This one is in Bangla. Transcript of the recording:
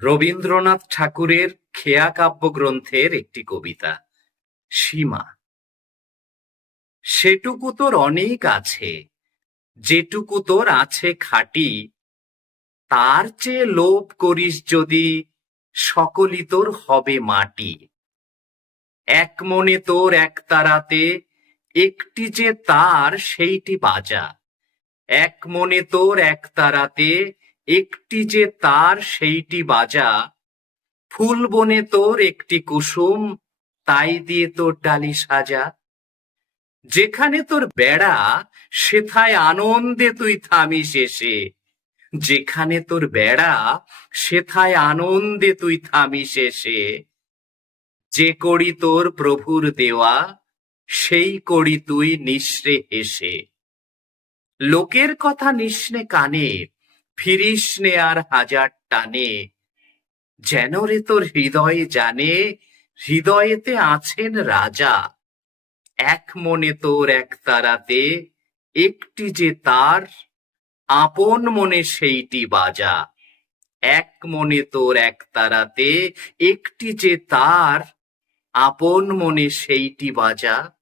রবীন্দ্রনাথ ঠাকুরের খেয়া কাব্যগ্রন্থের একটি কবিতা, সীমা। সেটুকু তোর অনেক আছে, যেটুকু তোর আছে খাঁটি, তার চেয়ে লোভ করিস যদি, সকলই তোর হবে মাটি। এক মনে তোর একতারাতে একটি যে তার সেইটি বাজা, এক মনে তোর একতারাতে একটি যে তার সেইটি বাজা। ফুল বনে তোর একটি কুসুম, তাই দিয়ে তোর ডালি সাজা। যেখানে তোর বেড়া, সেথায় আনন্দে তুই থামিস এসে। যেখানে তোর বেড়া, সেথায় আনন্দে তুই থামিস এসে। যে করি তোর প্রভুর দেওয়া, সেই করি তুই নিঃস্রে হেসে। লোকের কথা নিসনে কানে, ফিরিস নে আর হাজার টানে। যেন রে তোর হৃদয়ে জানে, হৃদয়েতে আছেন রাজা। এক মনে তোর এক তারাতে একটি যে তার, আপন মনে সেইটি বাজা। এক মনে তোর এক তারাতে একটি যে তার, আপন মনে সেইটি বাজা।